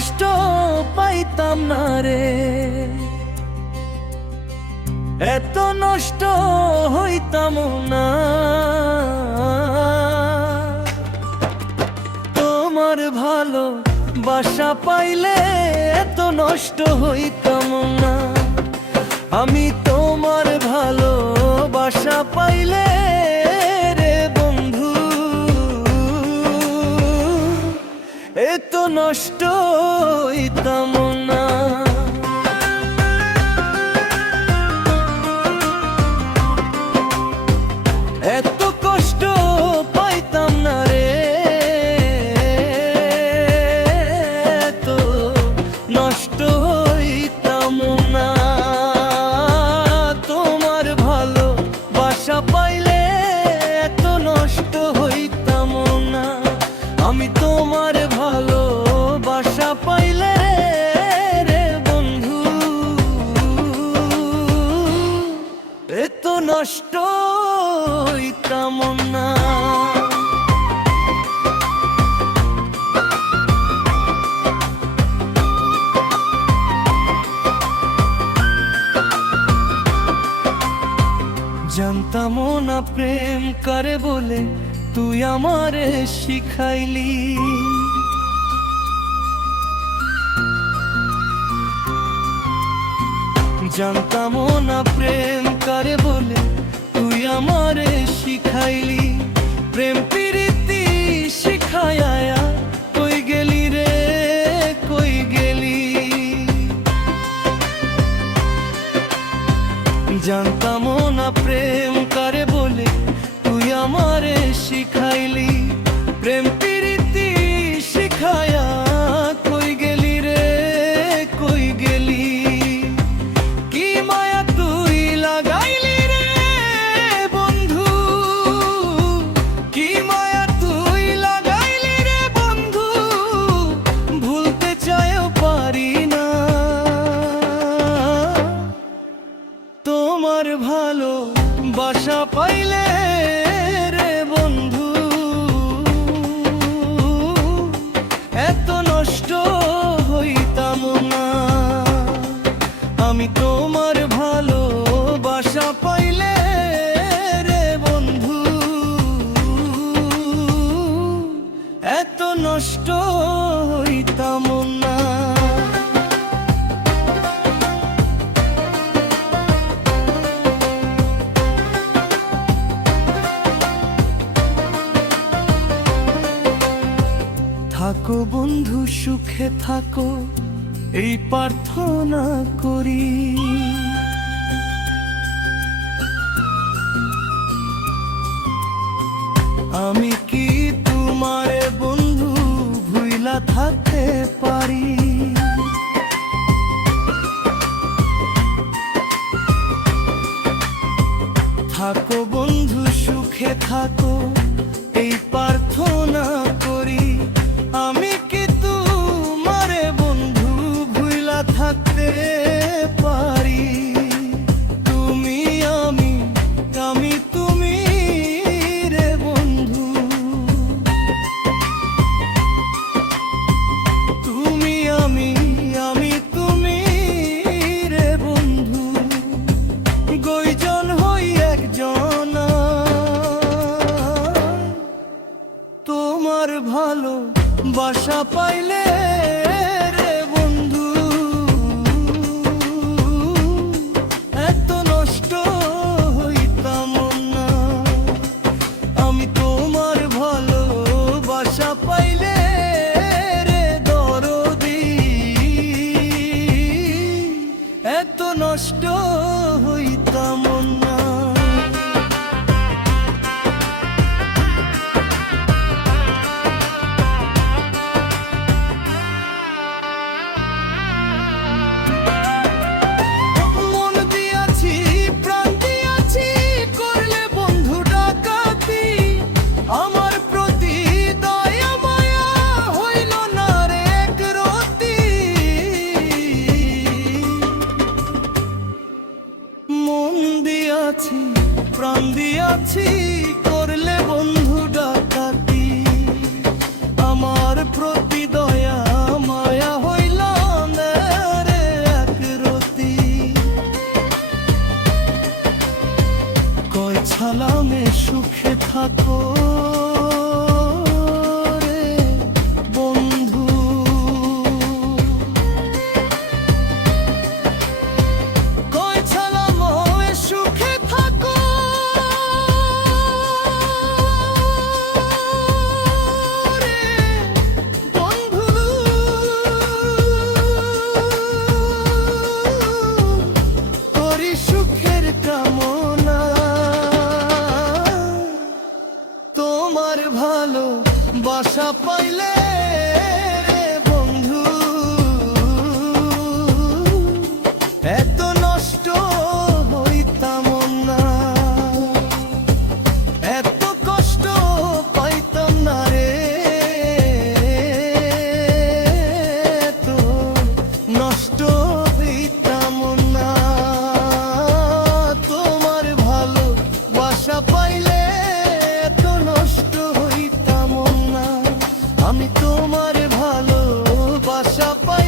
কষ্ট পাইতাম না রে, এত নষ্ট হইতাম না। তোমার ভালো বাসা পাইলে এত নষ্ট হইতাম না। আমি তোমার ভালো বাসা পাইলে রে বন্ধু এত নষ্ট হইতাম না। এত কষ্ট পাইতাম না রে, এত নষ্ট হইতাম না। তোমার ভালো বাসা পাইলে এত নষ্ট হইতাম না। আমি তোমার ভালো বাসা পাইলে রে বন্ধু এত নষ্ট হইতাম না। জানতাম না প্রেম করে বলে তুই আমারে শিখাইলি। জানতাম না প্রেম করে বলে তুই আমারে শিখাইলি। প্রেম প্রীতি শিখায়া কই গেলি রে, কই গেলি। জানতাম না প্রেম করে বলে তুই আমারে শিখাইলি। প্রেম প্রীতি শিখায়া কই গেলি রে, কই গেলি। কি মায়া তুই লাগাইলি রে বন্ধু, কি মায়া তুই লাগাইলি রে বন্ধু। ভুলতে চাইও পারি না। তোমার ভালো বাসা পাইলে রে বন্ধু এত নষ্ট হইতাম না। আমি তোমার ভালো বাসা পাইলে রে বন্ধু এত নষ্ট হইতাম না। থাকো বন্ধু সুখে থাকো এই প্রার্থনা করি। আমি কি তোমার বন্ধু ভুইলা থাকতে পারি। থাকো বন্ধু সুখে থাকো এই প্রার্থনা করি। আমি কি তোমারে বন্ধু ভুইলা থাকতে পারি। তুমি আমি, আমি তুমি রে বন্ধু। তুমি আমি, আমি তুমি রে বন্ধু। কয়জন হই একজন। তোমার ভালো বাসা পাইলে রে বন্ধু এত নষ্ট হইতাম না। আমি তোমার ভালো বাসা পাইলে রে দরদি এত নষ্ট হইতাম না। ভালো বাসা পাইলে রে বন্ধু এত নষ্ট হইতাম না, এত কষ্ট পাইতাম না রে, এত নষ্ট হইতাম না। তোমার ভালো বাসা পাইলে এত নষ্ট হইতাম না, আমি তোমার ভালো বাসা পাই